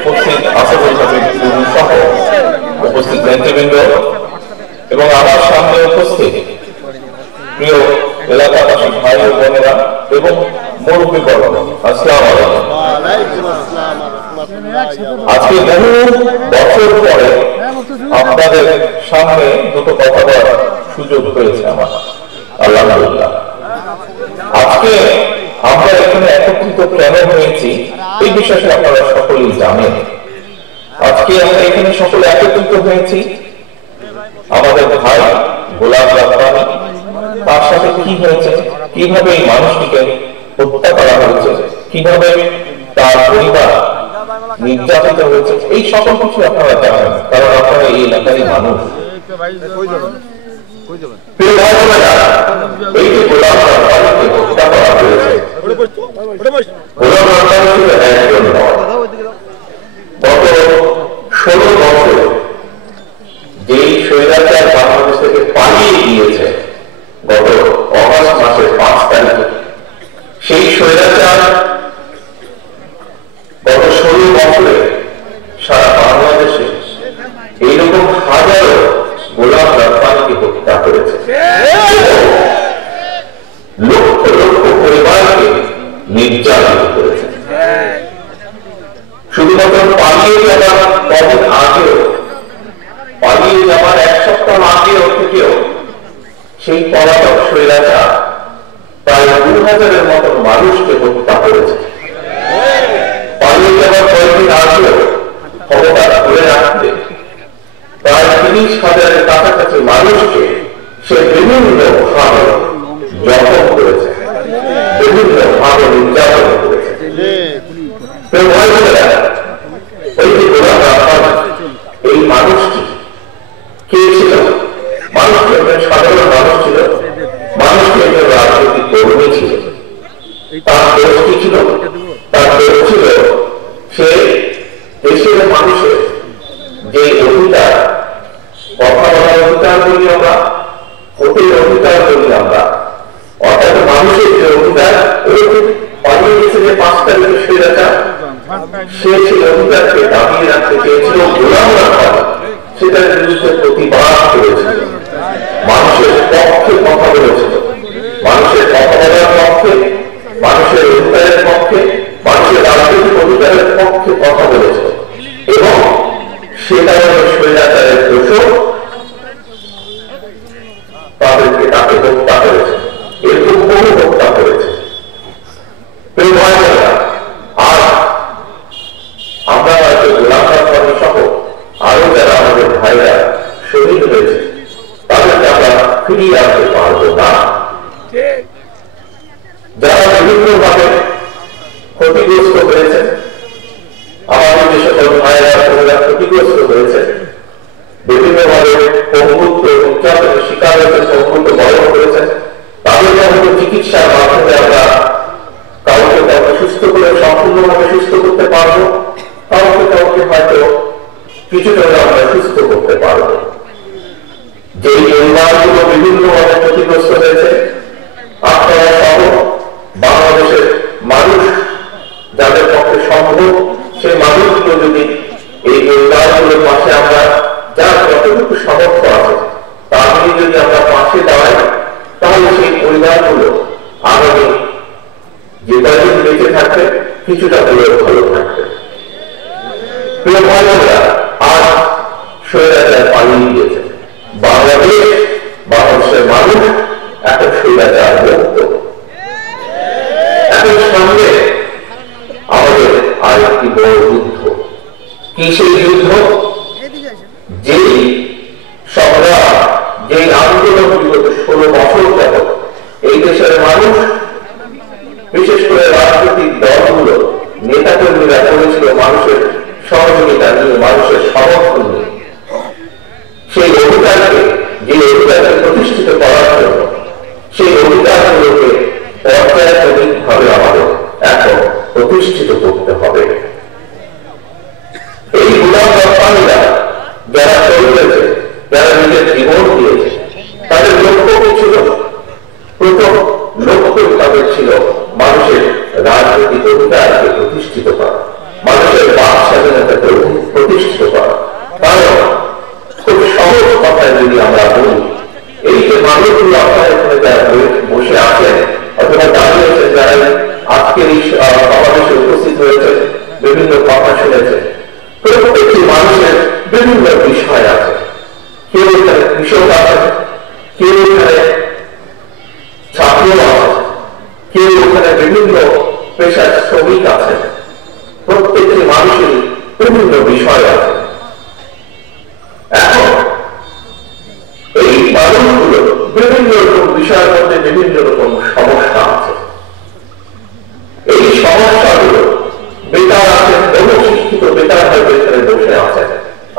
উপস্থিত আসাদুল হাবিব সহ উপস্থিত নেতৃবৃন্দ এবং আমার সামনে উপস্থিত প্রিয় এলাকাবাসী ভাই ও বোনেরা এবং মুরব্বীবর্গ, আসসালামু আলাইকুম। আজকে বহু বছর পরে আপনাদের সামনে দুটো কথা বলার সুযোগ হয়েছে আমার, আলহামদুলিল্লাহ। আজকে আমরা এখানে একত্রিত কেন হয়েছি এই বিষয়টা আপনারা সকলেই জানেন। আজকে আমরা এখানে সকলে একত্রিত হয়েছি আমাদের ভাই গোলাম রাব্বানী, তার সাথে কি হয়েছে, কিভাবে এই মানুষটিকে হত্যা করা হয়েছে, কিভাবে তার পরিবার নির্যাতিত হয়েছে, এই সকল কিছু আপনারা জানেন, কারণ আপনারা এই এলাকারই মানুষ। এই যে গোলাম রাব্বানীকে হত্যা করা হয়েছে, গোলাম রাব্বানী ছিল একজন নয়। গত 16 বছর যেই স্বৈরাচার বাংলাদেশ থেকে পালিয়ে গিয়েছে গত অগাস্ট মাসের 5 তারিখে, সেই স্বৈরাচার গত 16 বছরে সারা বাংলাদেশে এইরকম হাজারো গোলাম রাব্বানীকে হত্যা করেছে, লক্ষ লক্ষ পরিবারকে নির্যাতিত করেছে। শুধুমাত্র পালিয়ে যাওয়ার কদিন আগেও, পালিয়ে যাওয়ার 1 সপ্তাহ আগেও থেকেও সেই পলাতক স্বৈরাচার প্রায় 2000-এর মতন মানুষকে হত্যা করেছে। পালিয়ে যাওয়ার কয়েকদিন আগেও ক্ষমতা ধরে রাখতে প্রায় 30,000-এর কাছাকাছি মানুষকে সে বিভিন্ন ভাবে জখম করেছে, বিভিন্ন ভাবে নির্যাতন করেছে। এই যে গোলাম রাব্বানী, এই মানুষটি কে ছিল? মানুষটি একজন সাধারণ মানুষ ছিল, মানুষটি একজন রাজনৈতিক কর্মী ছিল। তার দোষ কি ছিল? তার দোষ ছিল সে দেশের মানুষের যে অধিকার, কথা বলার অধিকার বলি আমরা, ভোটের অধিকার বলি আমরা, অর্থাৎ মানুষের যে অধিকার, পালিয়ে গেছে যে 5 তারিখে স্বৈরাচার, সে সেই অধিকারকে দাবিয়ে রাখতে চেয়েছিল গোলাম রাব্বানী, সেটার বিরুদ্ধে প্রতিবাদ করেছিল, মানুষের পক্ষে কথা বলেছিল, মানুষের কথা বলার পক্ষে, মানুষের অধিকারের পক্ষে, মানুষের রাজনৈতিক অধিকারের পক্ষে কথা বলেছিল। এবং সেটা স্বৈরাচারের দোষক তাদেরকে তাকে হত্যা করেছে, এরকম বহু হত্যা করেছে। আর আমরা হয়তো গোলাম রাব্বানী সহ আরো যারা আমাদের ভাইরা শহীদ হয়েছে তাদেরকে আমরা ফিরিয়ে আনতে পারবো না। যারা বিভিন্ন ভাবে ক্ষতিগ্রস্ত হয়েছে, আমাদের যে সকল ভাইরা ক্ষতিগ্রস্ত হয়েছে, বিভিন্ন ভাবে পঙ্গুত্ব নির্যাতনের শিকার হয়েছে, পঙ্গুত্ব বরণ করেছে, তাদেরকে আমাদের চিকিৎসার মাধ্যমে আমরা কাউকে কাউকে সুস্থ করে সম্পূর্ণভাবে সুস্থ করতে পারবো, কাউকে কাউকে হয়তো কিছুটা আমরা সুস্থ করতে পারবো। যে পরিবারগুলো বিভিন্নভাবে ক্ষতিগ্রস্ত হয়েছে, আপনারা সহ বাংলাদেশের মানুষ যাদের পক্ষে সম্ভব, সেই মানুষগুলো যদি এই পরিবারগুলোর পাশে আমরা যার যতটুকু সামর্থ্য আছে তা নিয়ে যদি আমরা পাশে দাঁড়াই, তাহলে সেই পরিবারগুলো আগামী যে কয়েকদিন বেঁচে থাকবে কিছুটা হলেও ভালো থাকবে। প্রিয় ভাইরা, আজ স্বৈরাচার পালিয়ে গিয়েছে, বাংলাদেশের মানুষ এখন স্বৈরাচার মুক্ত। এখন সামনে আমাদের আরেকটি বড় যুদ্ধ। কি সেই যুদ্ধ? যেই সংগ্রাম, যেই আন্দোলন বিগত 16 বছর যাবত এই দেশের মানুষ, বিশেষ করে রাজনৈতিক দলগুলো, নেতাকর্মীরা করেছিল মানুষের সহযোগিতা নিয়ে, মানুষের সমর্থন নিয়ে, সেই অধিকারকে, যে অধিকারকে প্রতিষ্ঠিত করার জন্য, সেই অধিকারগুলোকে পর্যায়ক্রমিকভাবে আমাদের এখন প্রতিষ্ঠিত করতে হবে। এই গোলাম রাব্বানীরা যারা শহীদ হয়েছে, যারা নিজের জীবন দিয়েছে, তাদের লক্ষ্য কি ছিল? প্রথম লক্ষ্য তাদের ছিল মানুষের রাজনৈতিক অধিকারকে প্রতিষ্ঠিত করা, মানুষের বাক স্বাধীনতা বিভিন্ন বিষয় আছে। এখন এই মানুষগুলো বিভিন্ন রকম বিষয়ের মধ্যে বিভিন্ন রকম সমস্যা আছে। এই সমস্যাগুলো বেকার আছেন, বহু শিক্ষিত বেকার হয়ে এখানে বসে আছেন,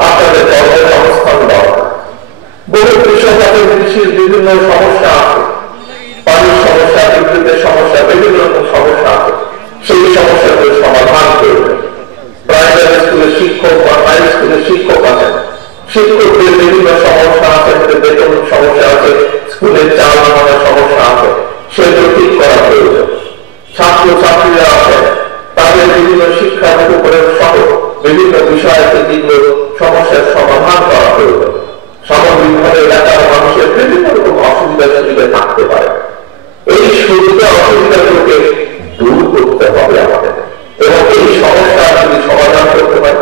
আপনাদের কর্মসংস্থান দরকার। বহু কৃষক আছেন, কৃষির বিভিন্ন সমস্যা আছে, পানির সমস্যা, বিদ্যুতের সমস্যা, বিভিন্ন রকম সমস্যা আছে। সেই সমস্যাগুলো সমাধান করবে। প্রাইমারি স্কুলের শিক্ষক বা হাই স্কুলের শিক্ষক আছেন, শিক্ষকদের বিভিন্ন সমস্যা আছে, বেতন সমস্যা আছে, স্কুলের চাল নামানোর সমস্যা আছে, সেগুলো ঠিক করা প্রয়োজন। ছাত্র ছাত্রীরা আছেন, তাদের বিভিন্ন শিক্ষা উপকরণ সহ বিভিন্ন বিষয় থেকে সমস্যার সমাধান করা প্রয়োজন। সামগ্রিকভাবে এলাকার মানুষের বিভিন্ন রকম অসুবিধা সুবিধা থাকতে পারে। এই সুবিধা অসুবিধাগুলোকে দূর করতে হবে আমাদের, এবং এই সমস্যা যদি সমাধান করতে হয়,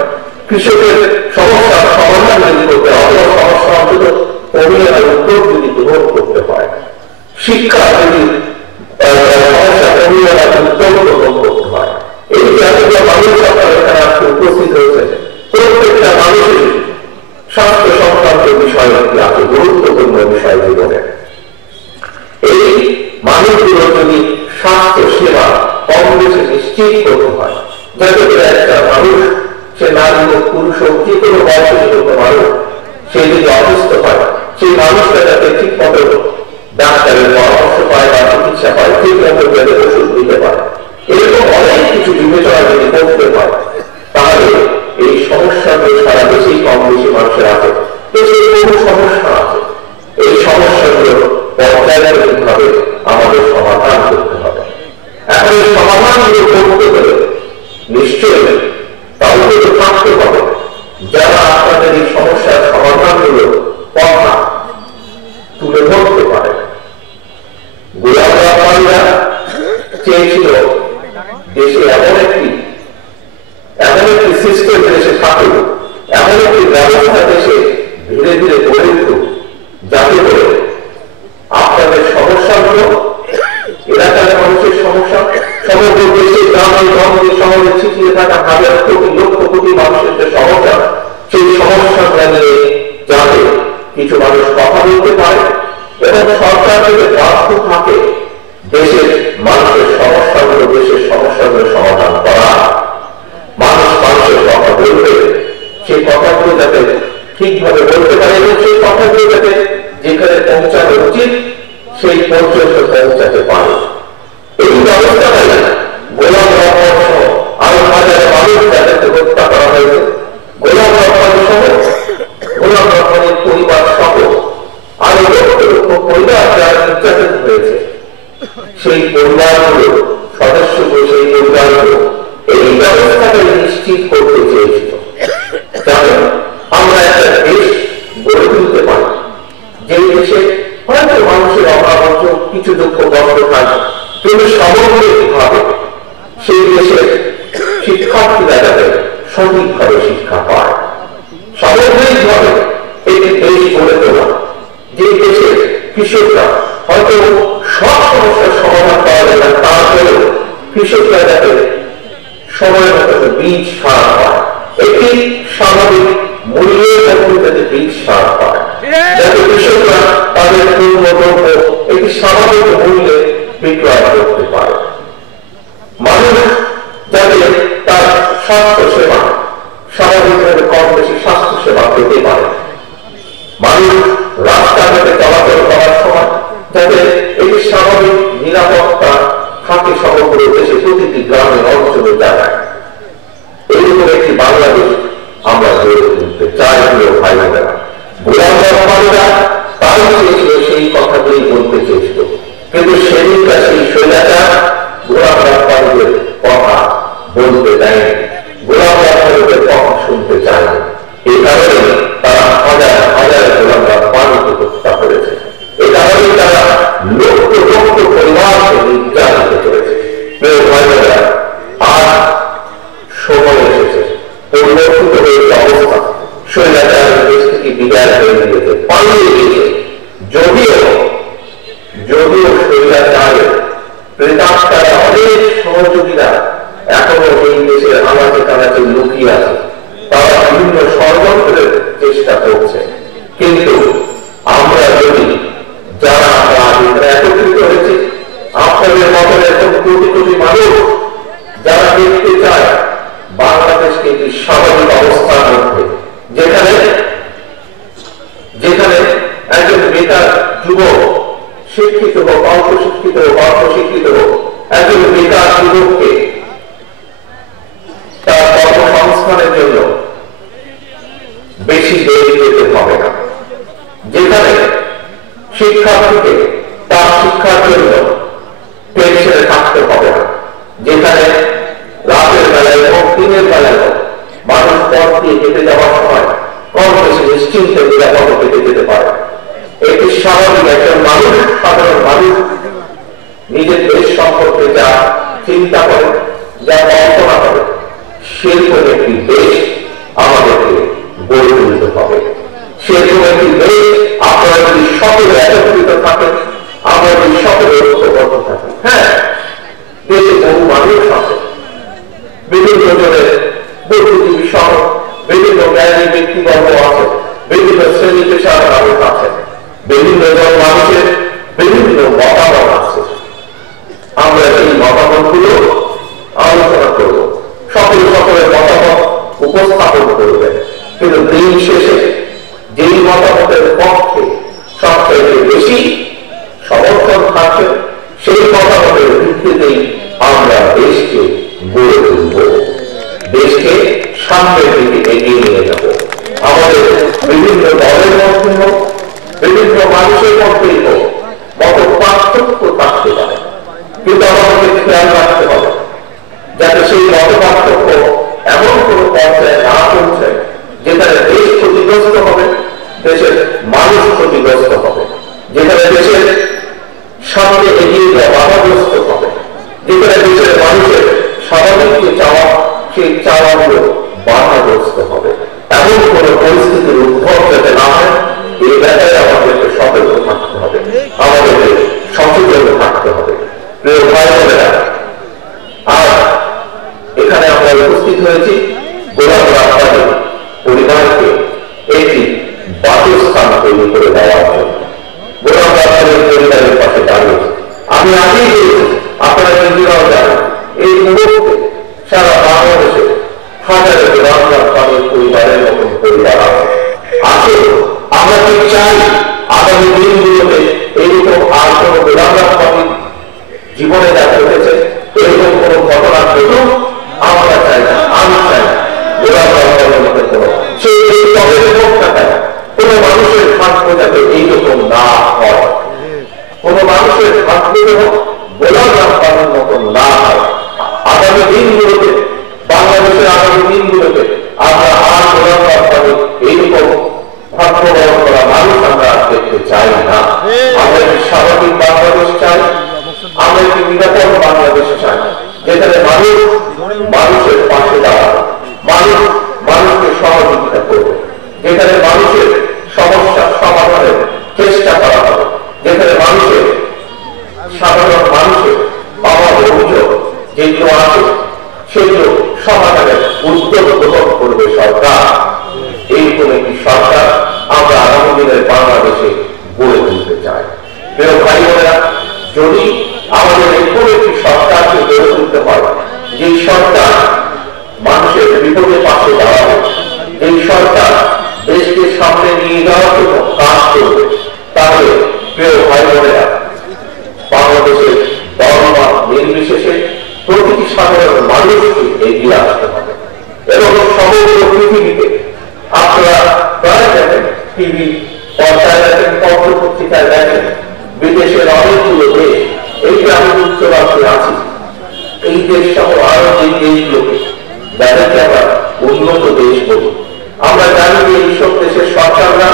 কৃষকের সমস্যার সমাধান যদি করতে হয়, সমস্যা অন্তত কমিয়ে উত্তর যদি গ্রহণ করতে হয়, শিক্ষা যদি সমস্যা কমিয়ে উত্তর গ্রহণ করতে হয়, এই জাতীয় মানুষ আপনার এখানে আজকে উপস্থিত হয়েছে, প্রত্যেকটা মানুষের স্বাস্থ্য সংক্রান্ত বিষয় আছে, গুরুত্বপূর্ণ বিষয় জীবনে। এই মানুষগুলো যদি স্বাস্থ্য সেবা কম বেশি নিশ্চিত করতে হয়, যাতে করে একটা মানুষ, সে নারী হোক পুরুষ হোক, যে কোনো বয়সের মানুষ, সে যদি অসুস্থ হয়, সেই মানুষটা যাতে ঠিক মতো ডাক্তারের পরামর্শ পায় বা চিকিৎসা পায়, ঠিক মতো যাতে ওষুধ দিতে পারে, এরকম অনেক কিছু বিবেচনা যদি করতে হয়, তাহলে এই সমস্যাগুলো সারা দেশেই কম বেশি মানুষের আছে। দেশের বহু সমস্যা আছে, এই সমস্যাগুলো পর্যায়ক্রমিকভাবে আমাদের সমাধান করতে হবে। এখন এই সমাধানগুলো করতে হলে নিশ্চয়ই কাউকে তো থাকতে হবে যারা আপনাদের এই সমস্যার সমাধানগুলো কথা তুলে ধরতে পারে। গোলাম রহমানরা চেয়েছিল দেশে এমন একটি সিস্টেম দেশে থাকুক, এমন একটি ব্যবস্থা দেশে ধীরে ধীরে গড়ে উঠুক, যাতে করে আপনাদের সমস্যাগুলো, এলাকার মানুষের সমস্যা, সমগ্র দেশের গ্রামে গঞ্জে শহরে ছিটিয়ে থাকা হাজার কোটি লক্ষ কোটি মানুষের যে সমস্যা, সেই সমস্যাটা নিয়ে যাতে কিছু মানুষ কথা বলতে পারে এবং সরকার যদি ব্যর্থ থাকে দেশের মানুষের সমস্যাগুলো সমাধান করা, মানুষের কথা বলবে, সেই কথাগুলো যাতে ঠিকভাবে বলতে পারে এবং সেই কথাগুলো যাতে যেখানে পৌঁছানো উচিত সেই পর্যন্ত পৌঁছাতে পারে। এই ব্যবস্থাটাই গোলাম রহমান সহ আরো হাজার মানুষ যাদেরকে হত্যা করা হয়েছে, গোলাম রহমান সহ, গোলাম রহমানের পরিবার সহ আরো লক্ষ লক্ষ পরিবার যারা নির্যাতিত হয়েছে, সেই পরিবারগুলো সদস্যগুলো, সেই পরিবারগুলো এই ব্যবস্থাটাই নিশ্চিত করতে চেয়েছিল, যাতে আমরা একটা দেশ গড়ে তুলতে পারি, যে দেশে হয়তো মানুষের অভাব কিছু দুঃখ কষ্ট থাকে, কিন্তু সামগ্রিকভাবে সেই দেশের শিক্ষার্থীরা যাতে সঠিকভাবে শিক্ষা পায়। সামগ্রিকভাবে একটি দেশ গড়ে তোলা, যে দেশের কৃষকরা হয়তো সব সমস্যার সমাধান পাওয়া যায় না, তারপরেও কৃষকরা যাতে সময় মতো বীজ সার পায়, একটি স্বাভাবিক মূল্যের মধ্যে যাতে বীজ সার পায়, যাতে কৃষকরা তাদের পূর্ণদ্রব্য একটি স্বাভাবিক মূল্যে বিক্রয় করতে পারে। মানুষ যাতে তার স্বাস্থ্য সেবা স্বাভাবিকভাবে কম বেশি স্বাস্থ্য সেবা পেতে পারে। মানুষ রাস্তাঘাটে চলাচল করার সময় যাতে একটি স্বাভাবিক নিরাপত্তা থাকে সমগ্র দেশে, প্রতিটি গ্রামে অঞ্চলে জায়গায়। এইরকম একটি বাংলাদেশ আমরা গড়ে তুলতে চাই। প্রিয় ভাই বোনেরা, গোলাম রহমানরা তাই চেয়েছিল, সেই কথাগুলি বলতে চেয়েছিল, কিন্তু সেদিনটা সেই শৈলাচার গোলাম রহমানদের কথা বলতে দেয়নি, গোলাম রহমানদের কথা শুনতে চায়নি। এই কারণে তারা হাজার হাজার গোলাম রহমানকে হত্যা করেছে। এই কারণে তারা লক্ষ লক্ষ পরিবারকে নির্যাতিত করেছে। প্রিয় ভাই বোনেরা, আজ সময় এসেছে পরিবর্তিত হয়েছে অবস্থা, শৈলাচারের দেশ থেকে বাংলাদেশকে একটি স্বাভাবিক অবস্থার মধ্যে, যেখানে যেখানে একজন বেকার যুবক শিক্ষিত হোক, অল্প শিক্ষিত হোক, অল্প শিক্ষিত হোক, একজন বেকার যুবককে তার কর্মসংস্থানের জন্য বেশি দেরি যেতে হবে না, যেখানে শিক্ষার্থীকে তার শিক্ষার জন্য টেনশনে থাকতে হবে না, যেখানে রাতের বেলায় এবং দিনের বেলায় মানুষ পথ দিয়ে হেঁটে যাওয়ার সময় কম বেশি নিশ্চিন্তে নিরাপদে হেঁটে যেতে পারে। একটি স্বাভাবিক একজন মানুষ, সাধারণ মানুষ নিজের দেশ সম্পর্কে যা চিন্তা করে, যা কল্পনা করে, সেরকম একটি দেশ আমাদেরকে গড়ে তুলতে হবে। সেরকম একটি দেশ আপনারা যদি সকলে একত্রিত থাকেন, আমরা যদি সকলে ঐক্যবদ্ধ থাকি। হ্যাঁ, দেশে বহু মানুষ আছে, বিভিন্ন জনের বুদ্ধিজীবী সহ বিভিন্ন জ্ঞানী ব্যক্তিবর্গ আছে, বিভিন্ন শ্রেণী পেশার মানুষ আছে, বিভিন্ন জন মানুষের বিভিন্ন মতামত আছে। আমরা এই মতামতগুলো আলোচনা করব, সকলের মতামত উপস্থাপন করবেন, কিন্তু দিন শেষে যেই মতামতের পক্ষে সবচেয়ে বেশি সমর্থন থাকবে সেই মতামতের ভিত্তিতেই আমরা দেশকে গড়ে তুলব, দেশকে সামনের দিকে এগিয়ে নিয়ে যাব। আমাদের বিভিন্ন দলের মধ্যে হোক, বিভিন্ন মানুষের মধ্যেই হোক, মত পার্থক্য থাকতে পারে, কিন্তু আমাদের খেয়াল রাখতে হবে যাতে সেই মত পার্থক্য এমন কোন পর্যায়ে না পৌঁছায় যেখানে দেশ ক্ষতিগ্রস্ত হবে, দেশের মানুষ ক্ষতিগ্রস্ত হবে, যেখানে দেশের সামনে এগিয়ে যাওয়া বাধাগ্রস্ত হবে, যেখানে দেশের মানুষের স্বাভাবিক যে চাওয়া সেই চাওয়াগুলো বাধাগ্রস্ত হবে। এমন কোন পরিস্থিতির উদ্ভব যাতে না হয়, এই ব্যাপারে আমাদেরকে সতর্ক থাকতে হবে, আমাদেরকে সচেতন থাকতে হবে। প্রিয় ভাই বোনেরা, আর এখানে আমরা উপস্থিত হয়েছি গোলাম রাব্বানী পরিবারকে একটি বাসস্থান তৈরি করে দেওয়ার জন্য। গোলাম রাব্বানীর পরিবারের পাশে দাঁড়িয়েছে। আমি আগেই বলেছি, আপনারা নিজেরাও জানেন, এই মুহূর্তে সারা বাংলাদেশে হাজারে গোলাম রাব্বানীর পরিবারের মতন পরিবার আছে। আসলে আমরা কি চাই আগামী দিনগুলোতে এইরকম আর কোন গোলাম রাব্বানীর জীবনে যা ঘটেছে এরকম কোন ঘটনা ঘটুক আমরা চাই না, আমি চাই না। গোলাম রাব্বানীর মতো কোন সেই তবের পক্ষাটায় কোন মানুষের ভাগ্য যাতে এইরকম না হয়, কোন মানুষের ভাগ্য যেন গোলাম রাব্বানীর মতন না হয়। আগামী দিনগুলোতে, বাংলাদেশের আগামী দিনগুলোতে আমরা আর গোলাম রাব্বানী এইরকম ভাগ্য বরণ করা মানুষ আমরা দেখতে চাই না। আমরা একটি স্বাভাবিক বাংলাদেশ চাই, আমরা একটি নিরাপদ বাংলাদেশ চাই, যেখানে মানুষ মানুষের পাশে দাঁড়াবে, মানুষ মানুষকে সহযোগিতা করবে, যেখানে মানুষের সমস্যার সমাধানের চেষ্টা করা হবে, যেখানে মানুষের সাধারণ মানুষের অভাব অভিযোগ যেগুলো আছে সেগুলো সমাধানের উদ্যোগ গ্রহণ করবে সরকার। এইরকম একটি সরকার আমরা আগামী দিনের বাংলাদেশে গড়ে তুলতে চাই। প্রিয় ভাই বোনেরা, যদি আমাদের এরকম একটি সরকারকে গড়ে তুলতে হয়, যে সরকার মানুষের বিপদে পাশে দাঁড়াবে, এই সরকার দেশকে সামনে নিয়ে যাওয়ার জন্য কাজ করবে, তাহলে প্রিয় ভাই বোনেরা, বাংলাদেশের দলমত নির্বিশেষে প্রতিটি সাধারণ মানুষকে এগিয়ে আসতে হবে। এবং সমগ্র পৃথিবীতে আপনারা প্রায় দেখেন, টিভি পর্দায় দেখেন, পত্র পত্রিকায় দেখেন, বিদেশের অনেকগুলো দেশ, এই যে আমি যুক্তরাষ্ট্রে আছি, এই দেশ সহ আরো যে দেশগুলোকে যাদেরকে আমরা উন্নত দেশ বলি, আমরা জানি যে এইসব দেশের সরকাররা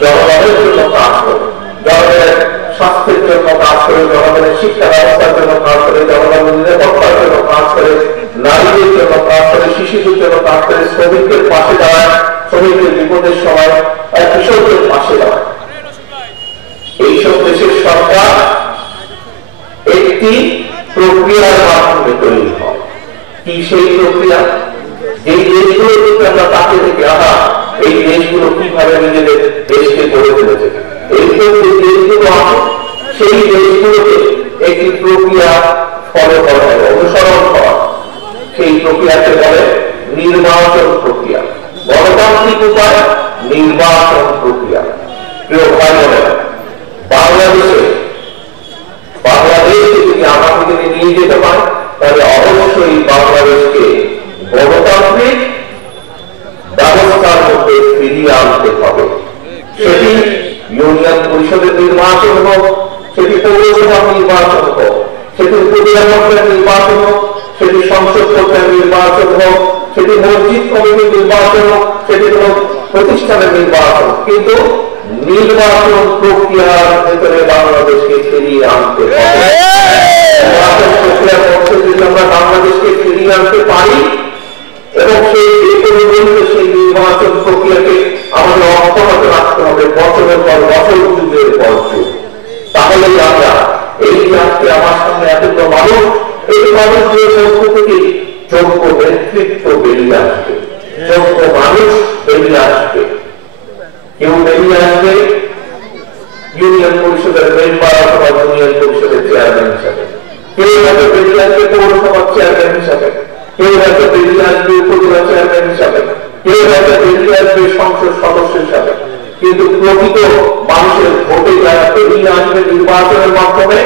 জনগণের জন্য কাজ করে, জনগণের স্বাস্থ্যের জন্য কাজ করে, জনগণের শিক্ষা ব্যবস্থার জন্য কাজ করে, জনগণের নিরাপত্তার জন্য কাজ করে, নারীদের জন্য কাজ করে, শিশুদের জন্য কাজ করে, শ্রমিকদের পাশে দাঁড়ায়, শ্রমিকদের বিপদের সময় কৃষকদের পাশে দাঁড়ায়। এইসব দেশের সরকার একটি প্রক্রিয়ার মাধ্যমে তৈরি হয়। কি সেই প্রক্রিয়া? এই দেশগুলো থেকে আমরা তাকে থেকে এই দেশগুলো কিভাবে নিজেদের দেশকে গড়ে তুলেছে, এইসব যে দেশগুলো আছে সেই দেশগুলোকে একটি প্রক্রিয়া ফলো করা হয়, অনুসরণ করা। সেই প্রক্রিয়াকে বলে নির্মাণ গণতান্ত্রিক উপায় নির্বাচন প্রক্রিয়া। প্রিয় ভাই বোনেরা, বাংলাদেশকে যদি আমাকে যদি নিয়ে যেতে পারে তাহলে অবশ্যই বাংলাদেশকে গণতান্ত্রিক ব্যবস্থার মধ্যে ফিরিয়ে আনতে হবে। সেটি ইউনিয়ন পরিষদের নির্বাচন হোক, সেটি পৌরসভা নির্বাচন হোক, সেটি উপজেলা পর্যায়ের নির্বাচন হোক, সেটি সংসদ পর্যায়ের নির্বাচন হোক, সেটি মসজিদ কমিটির নির্বাচন হোক, সেটি কোন প্রতিষ্ঠানের নির্বাচন, কিন্তু নির্বাচন প্রক্রিয়ার ভেতরে বাংলাদেশকে ফিরিয়ে আনতে হবে। প্রক্রিয়ার মধ্যে যদি আমরা বাংলাদেশকে ফিরিয়ে আনতে পারি এবং সেই নির্বাচন প্রক্রিয়াকে আমাদের অব্যাহত রাখতে হবে বছরের পর বছর, যুগের পর যুগ, তাহলে আমরা এই আজকে আমার সামনে এতগুলো মানুষ, এই মানুষদের মধ্য থেকে যোগ্য নেতৃত্ব বেরিয়ে আসবে, যোগ্য মানুষ বেরিয়ে আসবে। কেউ বেরিয়ে আসবে ইউনিয়ন পরিষদের মেম্বার অথবা ইউনিয়ন পরিষদের চেয়ারম্যান হিসাবে, কেউ হয়তো বেরিয়ে আসবে পৌরসভার চেয়ারম্যান হিসাবে, কেউ হয়তো বেরিয়ে আসবে উপজেলা চেয়ারম্যান হিসাবে, কেউ হয়তো বেরিয়ে আসবে সংসদ সদস্য হিসাবে। কিন্তু প্রকৃত মানুষের ভোটে যারা বেরিয়ে আসবে নির্বাচনের মাধ্যমে,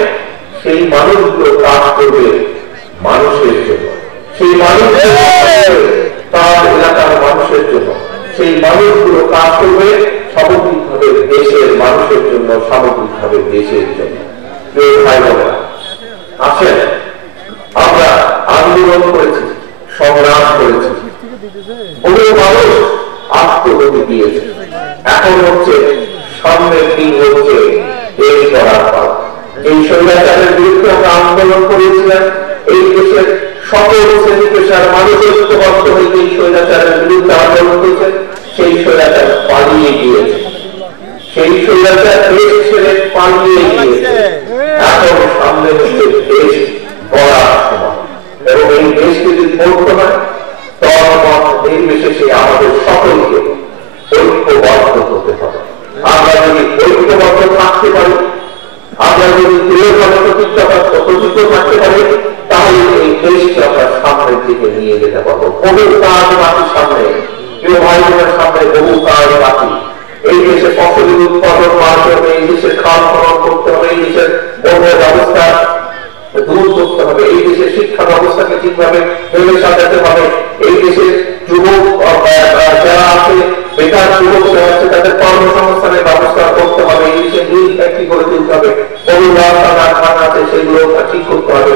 সেই মানুষগুলো কাজ করবে মানুষের জন্য, সেই মানুষের তার এলাকার মানুষের জন্য, সেই মানুষগুলো কাজ করবে সামগ্রিকভাবে দেশের মানুষের জন্য, সামগ্রিকভাবে দেশের জন্য। প্রিয় ভাই বোনেরা, আসেন আমরা আন্দোলন করেছি, সংগ্রাম করেছি, বহু মানুষ আত্মগতি দিয়েছে, এখন হচ্ছে সামনের দিন হচ্ছে এই করার পর। এই স্বৈরাচারের বিরুদ্ধে আমরা আন্দোলন করেছিলাম, এই দেশের সকল শ্রেণী পেশার মানুষ ঐক্যবদ্ধ হয়ে এই স্বৈরাচারের বিরুদ্ধে আন্দোলন করেছে। সেই স্বৈরাচার পালিয়ে গিয়েছে, সেই স্বৈরাচার দেশ ছেড়ে পালিয়ে গিয়েছে। এখন সামনে হচ্ছে দেশ গড়ার সময়, এবং এই দেশকে যদি গড়তে হয় তখন নির্বিশেষে আমাদের সকলকে ঐক্যবদ্ধ হতে হবে। আমরা যদি ঐক্যবদ্ধ থাকতে পারি, আমরা যদি দৃঢ়ভাবে প্রতিজ্ঞ থাকতে পারি, তাহলে এই দেশকে আমরা সামনের দিকে নিয়ে যেতে পারবো। বহু কাজ বাকি সামনে, প্রিয় ভাই বোনের সামনে বহু কাজ বাকি। এই দেশে ফসলের উৎপাদন বাড়তে হবে, এই দেশের খাল খনন করতে হবে, এই দেশের বন্য ব্যবস্থা দূর করতে হবে, এই দেশের শিক্ষা ব্যবস্থাকে ঠিকভাবে ভেবে সাজাতে হবে, এই দেশের যুবক যারা আছে, বেকার যুবক যারা আছে, তাদের কর্মসংস্থানের ব্যবস্থা করতে হবে, এই দেশে মিল ফ্যাক্টরি করে তুলতে হবে, বহু রাস্তা কারখানা আছে সেগুলো ঠিক করতে হবে।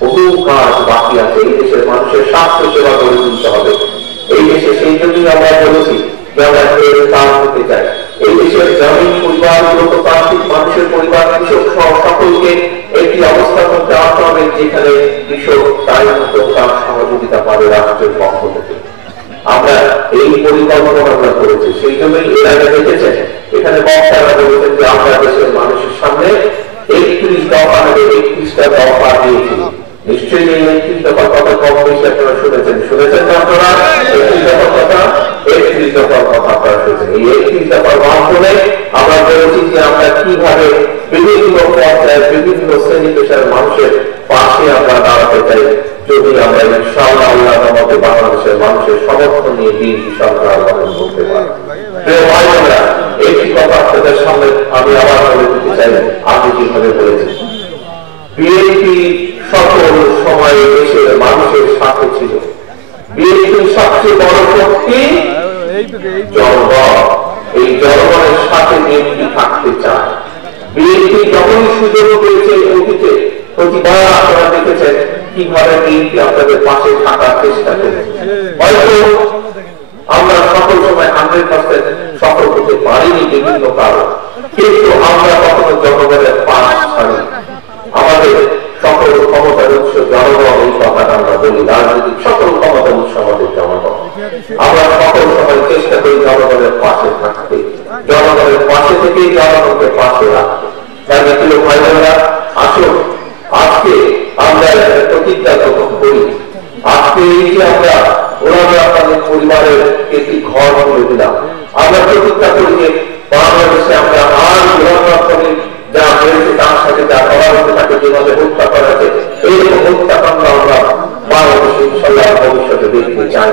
বহু কাজ বাকি আছে, এই দেশের মানুষের স্বাস্থ্য সেবা করে তুলতে হবে। এই দেশে সেই জন্যই আমরা বলেছি যে আমরা কাজ করতে চাই। এই দেশের গ্রামীণ পরিবারগুলো, প্রান্তিক মানুষের পরিবার, কৃষক সহ সকলকে একটি অবস্থার মধ্যে আনতে হবে যেখানে কৃষক তার মতো তার সহযোগিতা পাবে রাষ্ট্রের পক্ষ থেকে। আমরা এই পরিকল্পনা আমরা করেছি, সেই জন্যই এর আগে দেখেছেন এখানে বক্তারা বলেছেন যে আমরা দেশের মানুষের সামনে 31 দফা নেবে, 31টা দফা দিয়েছি। নিশ্চয়ই এই 31 দফার কথা কম বেশি আপনারা শুনেছেন না আপনারা? 31 দফার কথা, 31 দফার কথা আপনারা শুনেছেন। এই 31 দফার মাধ্যমে আমরা বলেছি যে আমরা কিভাবে বিভিন্ন পর্যায়ে বিভিন্ন শ্রেণী পেশার মানুষের পাশে আমরা দাঁড়াতে চাই, যদি আমরা ইনশাআল্লাহ আল্লাহর রহমতে বাংলাদেশের মানুষের সমর্থন নিয়ে দিন সরকার গঠন করতে পারি। প্রিয় ভাই বোনেরা, একটি কথা আপনাদের সামনে আমি আবার বলে দিতে চাই, আমি যেভাবে বলেছি বিএনপি সকল সময়ে দেশের মানুষের সাথে ছিল। বিএনপির সবচেয়ে বড় শক্তি জনগণ, এই জনগণের সাথে বিএনপি থাকতে চায়। বিএনপি যখনই সুযোগ পেয়েছে অতীতে প্রতিবার আপনারা দেখেছেন কিভাবে বিএনপি আপনাদের পাশে থাকার চেষ্টা করেছে। হয়তো আমরা সকল সময় 100% সফল হতে পারিনি বিভিন্ন কারণ, কিন্তু আমরা কখনো জনগণের পাশ ছাড়ি। আমাদের সকল ক্ষমতার উৎস জনগণ, এই কথাটা আমরা বলি, রাজনৈতিক সকল ক্ষমতার উৎস আমাদের জনগণ। আমরা সকল সময় চেষ্টা করি জনগণের পাশে থাকতে, জনগণের পাশে থেকেই জনগণকে পাশে রাখতে। তাই প্রিয় ভাই বোনেরা, আসুন আজকে আমরা প্রতিজ্ঞা গ্রহণ করি। আজকে এই যে আমরা আপনাদের পরিবারের একটি ঘর করে দিলাম, আমরা প্রতিজ্ঞা করি যে বাংলাদেশে আমরা আর গোলামী যা হয়েছে তার সাথে যা করা হতে থাকে, যেভাবে হত্যা করা হয়েছে, এইরকম হত্যাকাণ্ড আমরা বাংলাদেশে ইনশাআল্লাহ ভবিষ্যতে দেখতে চাই।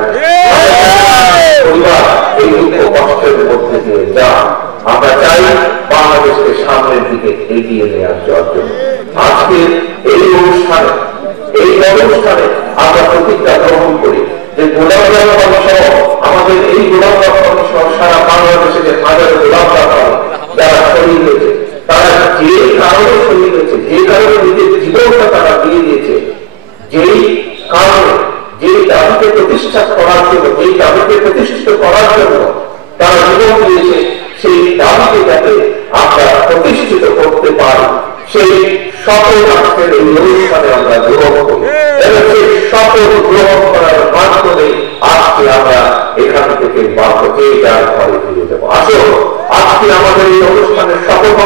পরিবার এই দিয়ে যান। আমরা চাই বাংলাদেশকে সামনের দিকে এগিয়ে নিয়ে যাওয়ার জন্য আজকে এই অনুষ্ঠানে আমরা প্রতিজ্ঞা গ্রহণ করি যে গোলাম রহমান সহ আমাদের এই গোলাম রহমান সহ সারা বাংলাদেশে যে হাজারো গোলাম রহমান যারা শহীদ হয়েছে, তারা যে কারণে শহীদ হয়েছে, যে কারণে নিজের জীবনটা তারা দিয়ে দিয়েছে, যেই কারণে যেই দাবিকে প্রতিষ্ঠা করার জন্য, যেই দাবিকে প্রতিষ্ঠিত করার জন্য তারা জীবন দিয়েছে, সেই দাবিকে যাতে আমরা প্রতিষ্ঠিত করতে পারি সেই শপথ আজকের এই অনুষ্ঠানে আমরা গ্রহণ করি এবং সেই শপথ গ্রহণ করার মাধ্যমে আজকে আমরা এখান থেকে যে যার ঘরে ফিরে যাবো। আসো আজকে আমাদের এই অনুষ্ঠানের শপথ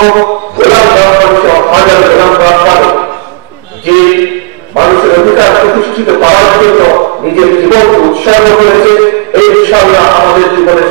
গোলাম রহমান সহ হাজার গোলাম রহমান যে মানুষের অধিকার প্রতিষ্ঠিত করার জন্য নিজের জীবনকে উৎসর্গ করেছে, এই ইনশাআল্লাহ আমাদের জীবনের